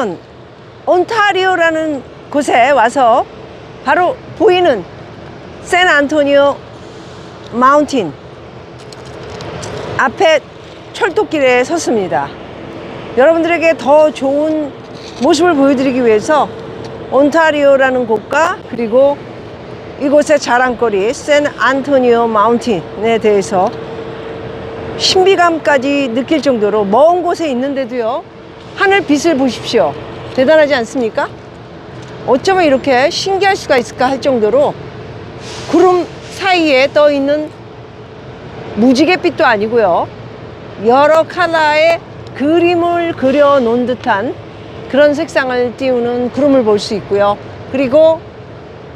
여러분, 온타리오라는 곳에 와서 바로 보이는 샌 안토니오 마운틴 앞에 철도길에 섰습니다. 여러분들에게 더 좋은 모습을 보여드리기 위해서 온타리오라는 곳과 그리고 이곳의 자랑거리 샌 안토니오 마운틴에 대해서 신비감까지 느낄 정도로 먼 곳에 있는데도요, 하늘빛을 보십시오. 대단하지 않습니까? 어쩌면 이렇게 신기할 수가 있을까 할 정도로 구름 사이에 떠 있는 무지갯빛도 아니고요, 여러 컬러의 그림을 그려 놓은 듯한 그런 색상을 띄우는 구름을 볼 수 있고요. 그리고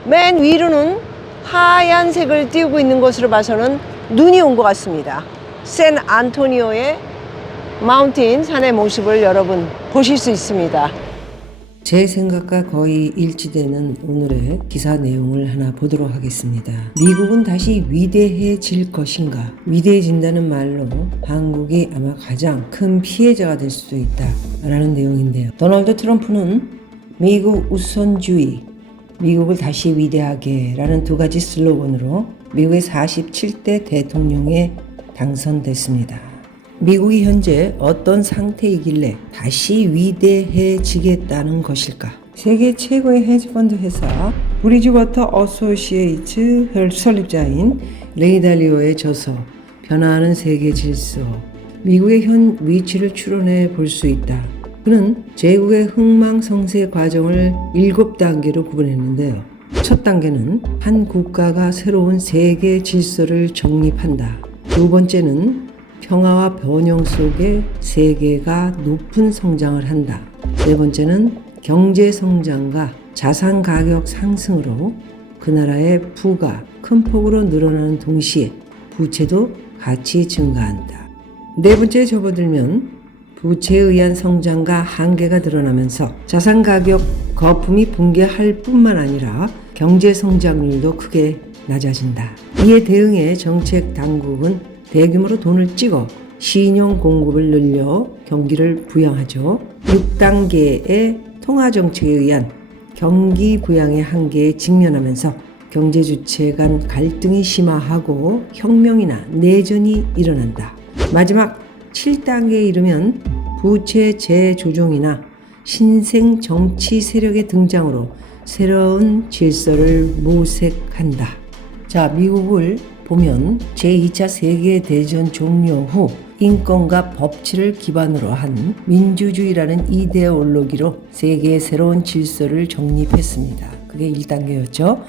맨 위로는 하얀색을 띄우고 있는 것으로 봐서는 눈이 온 것 같습니다. 샌 안토니오의 마운틴 산의 모습을 여러분 보실 수 있습니다. 제 생각과 거의 일치되는 오늘의 기사 내용을 하나 보도록 하겠습니다. 미국은 다시 위대해질 것인가? 위대해진다는 말로 한국이 아마 가장 큰 피해자가 될 수도 있다 라는 내용인데요. 도널드 트럼프는 미국 우선주의, 미국을 다시 위대하게 라는 두 가지 슬로건으로 미국의 47대 대통령에 당선됐습니다. 미국이 현재 어떤 상태이길래 다시 위대해지겠다는 것일까? 세계 최고의 헤지펀드 회사 브리지워터 어소시에이츠 설립자인 레이 달리오의 저서 변화하는 세계 질서, 미국의 현 위치를 추론해 볼 수 있다. 그는 제국의 흥망성쇠 과정을 7단계로 구분했는데요. 첫 단계는 한 국가가 새로운 세계 질서를 정립한다. 두 번째는 평화와 번영 속에 세계가 높은 성장을 한다. 네 번째는 경제 성장과 자산 가격 상승으로 그 나라의 부가 큰 폭으로 늘어나는 동시에 부채도 같이 증가한다. 네 번째에 접어들면 부채에 의한 성장과 한계가 드러나면서 자산 가격 거품이 붕괴할 뿐만 아니라 경제 성장률도 크게 낮아진다. 이에 대응해 정책 당국은 대규모로 돈을 찍어 신용 공급을 늘려 경기를 부양하죠. 6단계의 통화정책에 의한 경기 부양의 한계에 직면하면서 경제 주체 간 갈등이 심화하고 혁명이나 내전이 일어난다. 마지막 7단계에 이르면 부채 재조정이나 신생 정치 세력의 등장으로 새로운 질서를 모색한다. 자, 미국을 보면 제2차 세계대전 종료 후 인권과 법치를 기반으로 한 민주주의라는 이데올로기로 세계의 새로운 질서를 정립했습니다. 그게 1단계였죠.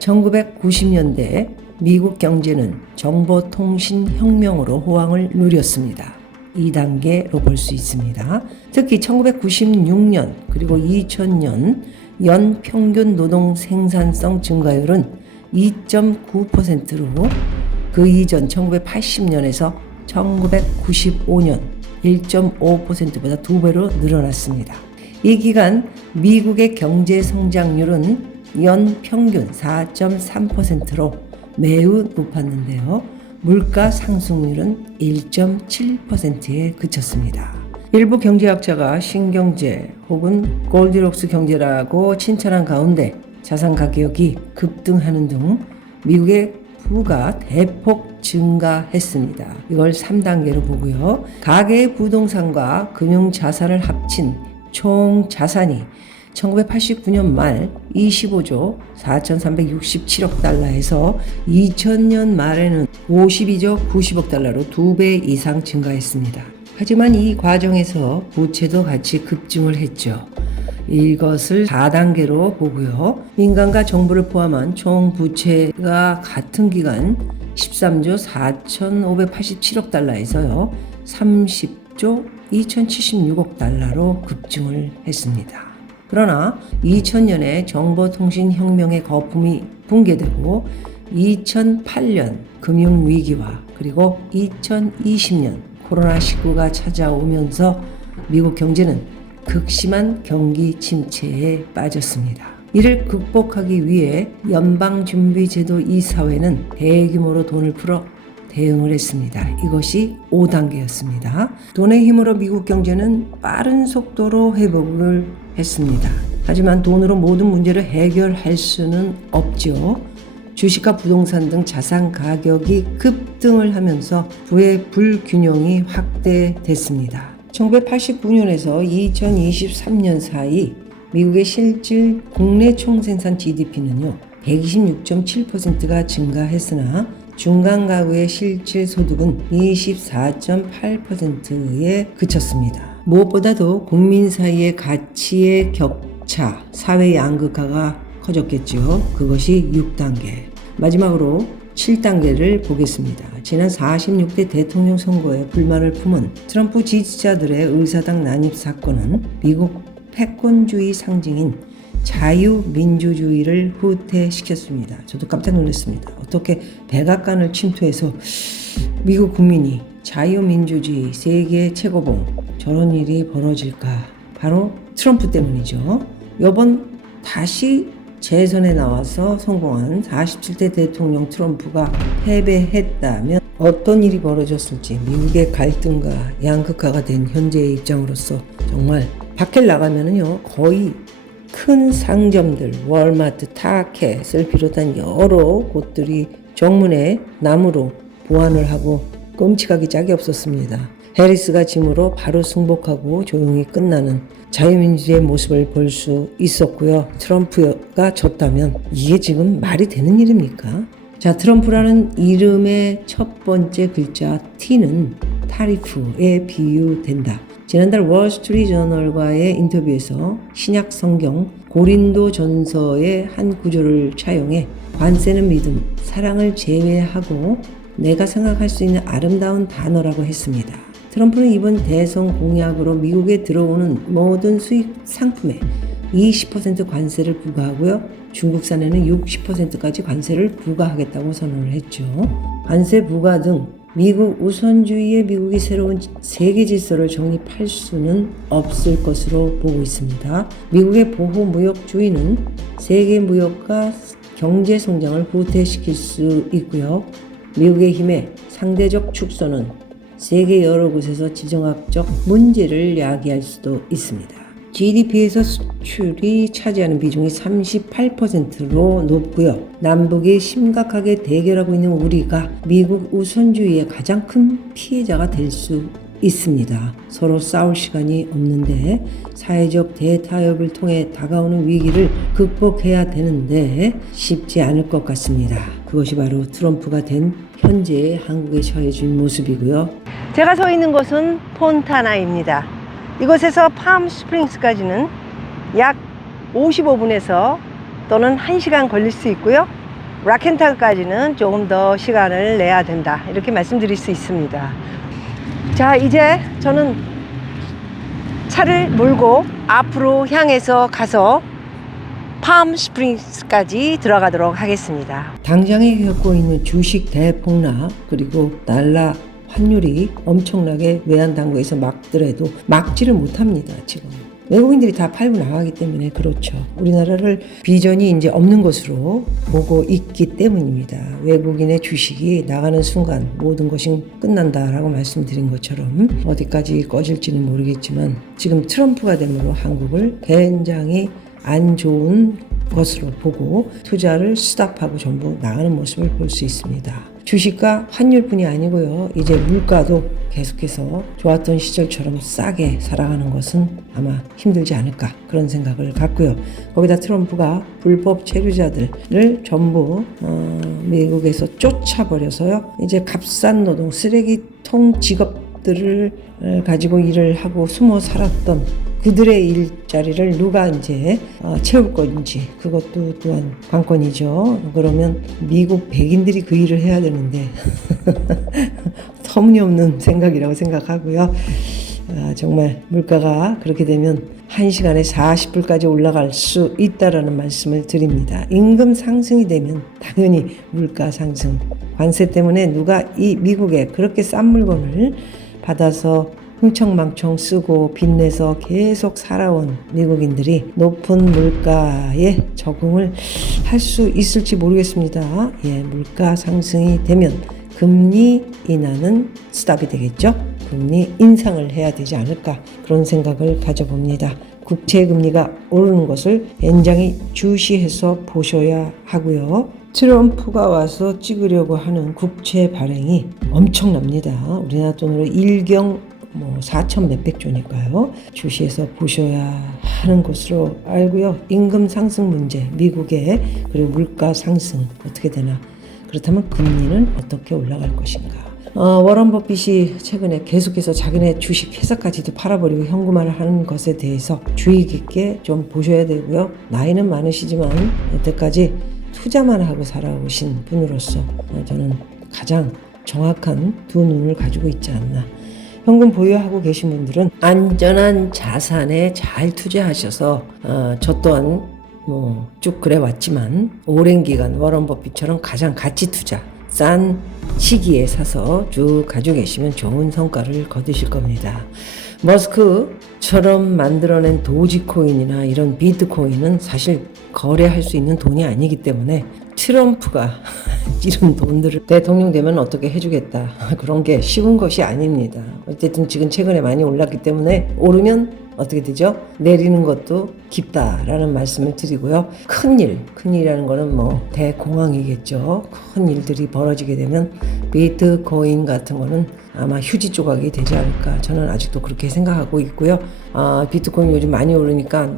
1990년대 미국 경제는 정보통신혁명으로 호황을 누렸습니다. 2단계로 볼 수 있습니다. 특히 1996년 그리고 2000년 연 평균 노동 생산성 증가율은 2.9%로 그 이전 1980년에서 1995년 1.5%보다 2배로 늘어났습니다. 이 기간 미국의 경제 성장률은 연 평균 4.3%로 매우 높았는데요. 물가 상승률은 1.7%에 그쳤습니다. 일부 경제학자가 신경제 혹은 골디록스 경제라고 칭찬한 가운데 자산 가격이 급등하는 등 미국의 부가 대폭 증가했습니다. 이걸 3단계로 보고요. 가계의 부동산과 금융 자산을 합친 총 자산이 1989년 말 25조 4,367억 달러에서 2000년 말에는 52조 90억 달러로 2배 이상 증가했습니다. 하지만 이 과정에서 부채도 같이 급증을 했죠. 이것을 4단계로 보고요. 민간과 정부를 포함한 총 부채가 같은 기간 13조 4,587억 달러에서요. 30조 2,076억 달러로 급증을 했습니다. 그러나 2000년에 정보통신혁명의 거품이 붕괴되고 2008년 금융위기와 그리고 2020년 코로나19가 찾아오면서 미국 경제는 극심한 경기 침체에 빠졌습니다. 이를 극복하기 위해 연방준비제도 이사회는 대규모로 돈을 풀어 대응을 했습니다. 이것이 5단계였습니다. 돈의 힘으로 미국 경제는 빠른 속도로 회복을 했습니다. 하지만 돈으로 모든 문제를 해결할 수는 없죠. 주식과 부동산 등 자산 가격이 급등을 하면서 부의 불균형이 확대됐습니다. 1989년에서 2023년 사이 미국의 실질 국내 총생산 GDP는요 126.7%가 증가했으나 중간 가구의 실질 소득은 24.8%에 그쳤습니다. 무엇보다도 국민 사이의 가치의 격차, 사회 양극화가 커졌겠죠. 그것이 6단계. 마지막으로 7단계를 보겠습니다. 지난 46대 대통령 선거에 불만을 품은 트럼프 지지자들의 의사당 난입 사건은 미국 패권주의 상징인 자유민주주의를 후퇴시켰습니다. 저도 깜짝 놀랐습니다. 어떻게 백악관을 침투해서 미국 국민이 자유민주주의 세계 최고봉 저런 일이 벌어질까? 바로 트럼프 때문이죠. 이번 다시 재선에 나와서 성공한 47대 대통령 트럼프가 패배했다면 어떤 일이 벌어졌을지 미국의 갈등과 양극화가 된 현재의 입장으로서 정말 밖에 나가면은요 거의 큰 상점들, 월마트, 타켓을 비롯한 여러 곳들이 정문에 나무로 보완을 하고 끔찍하기 짝이 없었습니다. 해리스가 짐으로 바로 승복하고 조용히 끝나는 자유민주주의의 모습을 볼 수 있었고요. 트럼프가 졌다면 이게 지금 말이 되는 일입니까? 자, 트럼프라는 이름의 첫 번째 글자 T는 타리프에 비유된다. 지난달 월스트리트저널과의 인터뷰에서 신약 성경 고린도 전서의 한 구절을 차용해 관세는 믿음, 사랑을 제외하고 내가 생각할 수 있는 아름다운 단어라고 했습니다. 트럼프는 이번 대선 공약으로 미국에 들어오는 모든 수입 상품에 20% 관세를 부과하고요. 중국산에는 60%까지 관세를 부과하겠다고 선언을 했죠. 관세 부과 등 미국 우선주의의 미국이 새로운 세계 질서를 정립할 수는 없을 것으로 보고 있습니다. 미국의 보호무역주의는 세계 무역과 경제 성장을 후퇴시킬 수 있고요. 미국의 힘의 상대적 축소는 세계 여러 곳에서 지정학적 문제를 야기할 수도 있습니다. GDP에서 수출이 차지하는 비중이 38%로 높고요. 남북이 심각하게 대결하고 있는 우리가 미국 우선주의의 가장 큰 피해자가 될 수 있습니다. 서로 싸울 시간이 없는데 사회적 대타협을 통해 다가오는 위기를 극복해야 되는데 쉽지 않을 것 같습니다. 그것이 바로 트럼프가 된 현재의 한국에 처해진 모습이고요. 제가 서 있는 곳은 폰타나입니다. 이곳에서 팜스프링스까지는 약 55분에서 또는 1시간 걸릴 수 있고요. 락켄타까지는 조금 더 시간을 내야 된다. 이렇게 말씀드릴 수 있습니다. 자, 이제 저는 차를 몰고 앞으로 향해서 가서 팜스프링스까지 들어가도록 하겠습니다. 당장에 겪고 있는 주식 대폭락 그리고 달러 환율이 엄청나게 외환당국에서 막더라도 막지를 못합니다. 지금 외국인들이 다 팔고 나가기 때문에 그렇죠. 우리나라를 비전이 이제 없는 것으로 보고 있기 때문입니다. 외국인의 주식이 나가는 순간 모든 것이 끝난다라고 말씀드린 것처럼 어디까지 꺼질지는 모르겠지만 지금 트럼프가 됨으로 한국을 굉장히 안 좋은 것으로 보고 투자를 스탑하고 전부 나가는 모습을 볼 수 있습니다. 주식과 환율뿐이 아니고요. 이제 물가도 계속해서 좋았던 시절처럼 싸게 살아가는 것은 아마 힘들지 않을까 그런 생각을 갖고요. 거기다 트럼프가 불법 체류자들을 전부 미국에서 쫓아버려서요. 이제 값싼 노동, 쓰레기통 직업들을 가지고 일을 하고 숨어 살았던 그들의 일자리를 누가 이제 채울 건지 그것도 또한 관건이죠. 그러면 미국 백인들이 그 일을 해야 되는데 터무니없는 생각이라고 생각하고요. 정말 물가가 그렇게 되면 1시간에 40불까지 올라갈 수 있다라는 말씀을 드립니다. 임금 상승이 되면 당연히 물가 상승, 관세 때문에 누가 이 미국에 그렇게 싼 물건을 받아서 흥청망청 쓰고 빚내서 계속 살아온 미국인들이 높은 물가에 적응을 할 수 있을지 모르겠습니다. 예, 물가 상승이 되면 금리 인하는 스탑이 되겠죠. 금리 인상을 해야 되지 않을까 그런 생각을 가져봅니다. 국채 금리가 오르는 것을 굉장히 주시해서 보셔야 하고요. 트럼프가 와서 찍으려고 하는 국채 발행이 엄청납니다. 우리나라 돈으로 1경 4천 몇백 조니까요. 주시해서 보셔야 하는 것으로 알고요. 임금 상승 문제, 미국의 그리고 물가 상승 어떻게 되나. 그렇다면 금리는 어떻게 올라갈 것인가. 워런 버핏이 최근에 계속해서 자기네 주식 회사까지도 팔아버리고 현금화를 하는 것에 대해서 주의 깊게 좀 보셔야 되고요. 나이는 많으시지만 여태까지 투자만 하고 살아오신 분으로서 저는 가장 정확한 두 눈을 가지고 있지 않나. 현금 보유하고 계신 분들은 안전한 자산에 잘 투자하셔서 저 또한 쭉 그래 왔지만 오랜 기간 워런 버핏처럼 가장 가치 투자 싼 시기에 사서 쭉 가지고 계시면 좋은 성과를 거두실 겁니다. 머스크처럼 만들어낸 도지코인이나 이런 비트코인은 사실 거래할 수 있는 돈이 아니기 때문에 트럼프가 이런 돈들을 대통령 되면 어떻게 해주겠다 그런 게 쉬운 것이 아닙니다. 어쨌든 지금 최근에 많이 올랐기 때문에 오르면 어떻게 되죠? 내리는 것도 깊다라는 말씀을 드리고요. 큰일이라는 거는 대공황이겠죠. 큰 일들이 벌어지게 되면 비트코인 같은 거는 아마 휴지 조각이 되지 않을까. 저는 아직도 그렇게 생각하고 있고요. 비트코인 요즘 많이 오르니까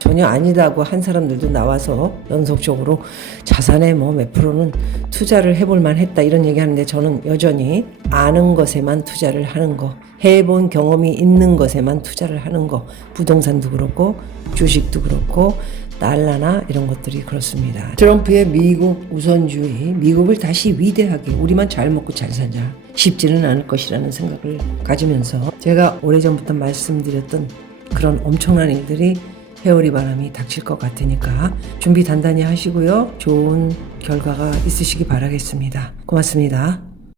전혀 아니다고 한 사람들도 나와서 연속적으로 자산의 몇 프로는 투자를 해볼 만했다 이런 얘기하는데 저는 여전히 아는 것에만 투자를 하는 거, 해본 경험이 있는 것에만 투자를 하는 거, 부동산도 그렇고 주식도 그렇고 달러나 이런 것들이 그렇습니다. 트럼프의 미국 우선주의, 미국을 다시 위대하게 우리만 잘 먹고 잘 사자 쉽지는 않을 것이라는 생각을 가지면서 제가 오래전부터 말씀드렸던 그런 엄청난 일들이 회오리 바람이 닥칠 것 같으니까 준비 단단히 하시고요. 좋은 결과가 있으시기 바라겠습니다. 고맙습니다.